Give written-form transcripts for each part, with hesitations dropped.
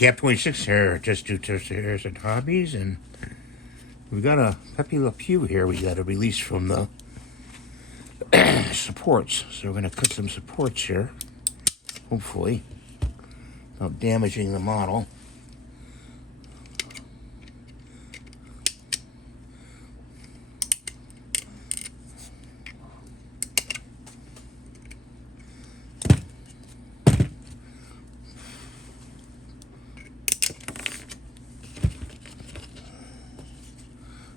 Gap 26 here, just do tertiaries and hobbies, and we got a Pepe Le Pew here we got to release from the supports. So we're going to cut some supports here, hopefully, without damaging the model.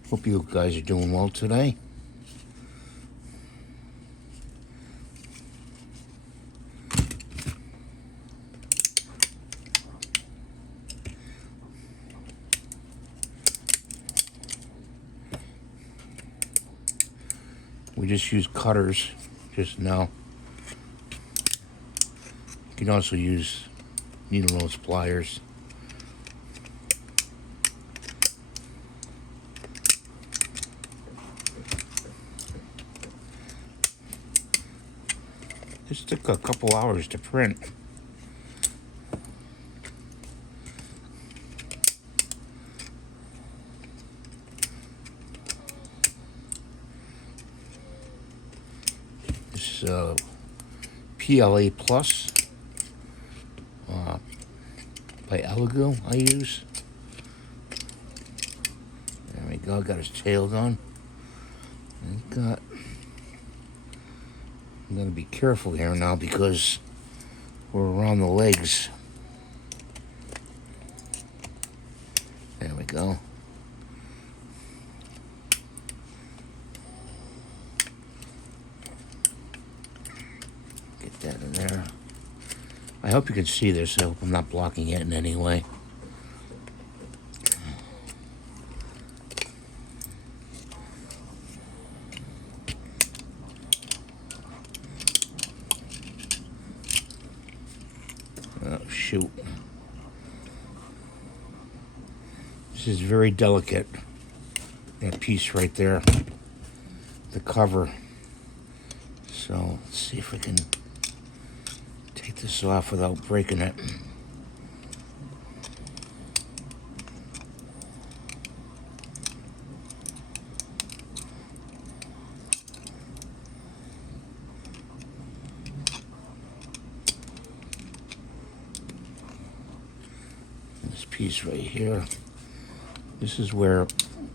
Hope you guys are doing well today. We just use cutters just now. You can also use needle nose pliers. This took a couple hours to print. This is PLA Plus by Elegoo I use. There we go, got his tail done. I'm gonna be careful here now because we're around the legs. There we go. Get that in there. I hope you can see this. I hope I'm not blocking it in any way. Oh, shoot. This is very delicate. That piece right there. The cover. So, let's see if we can take this off without breaking it. This piece right here. This is where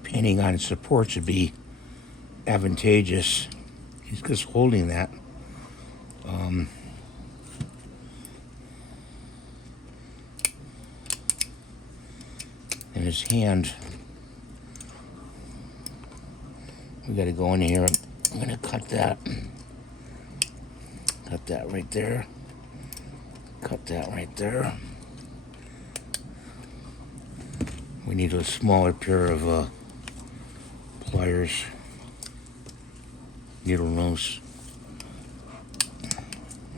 painting on support should be advantageous. He's just holding that. In his hand. We got to go in here. I'm going to cut that. Cut that right there. Cut that right there. We need a smaller pair of pliers. Needle nose.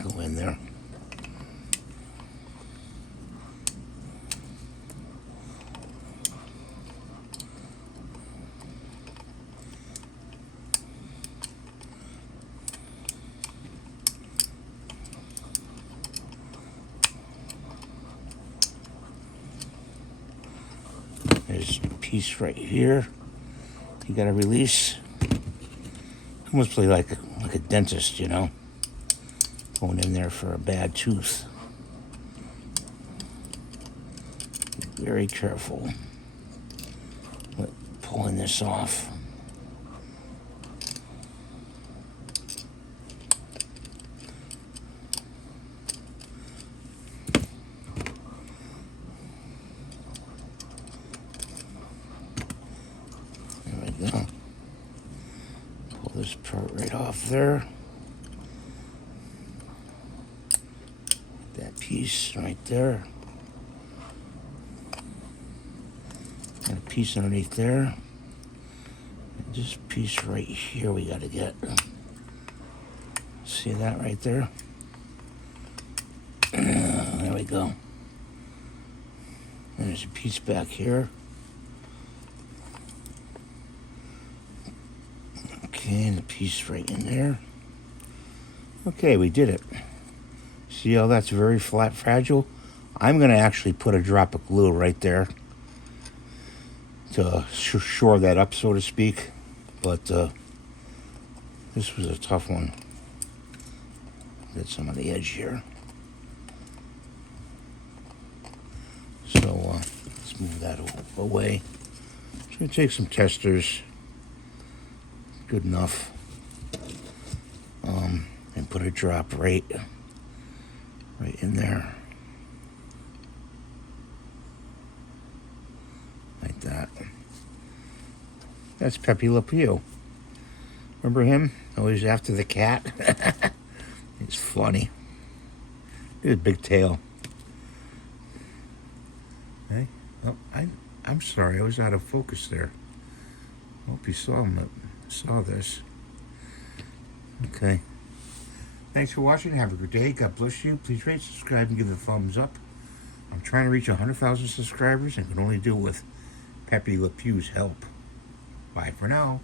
Go in there. There's a piece right here. You gotta release. Almost play like a dentist, you know, going in there for a bad tooth. Be very careful with pulling this off. There we go. Pull this part right off there. That piece right there. And a piece underneath there. And this piece right here we gotta get. See that right there? There we go. And there's a piece back here. Okay, and a piece right in there. Okay, we did it. See how that's very flat, fragile? I'm going to actually put a drop of glue right there to shore that up, so to speak. But this was a tough one. Get some on the edge here. So let's move that away. Just going to take some testers. Good enough. And put a drop right in there. Like that. That's Pepe Le Pew. Remember him? Always after the cat. He's funny. Look at his big tail. Hey, oh, I'm sorry. I was out of focus there. Hope you saw this. Okay. Thanks for watching. Have a good day. God bless you. Please rate, subscribe, and give it a thumbs up. I'm trying to reach 100,000 subscribers and can only do it with Pepe Le Pew's help. Bye for now.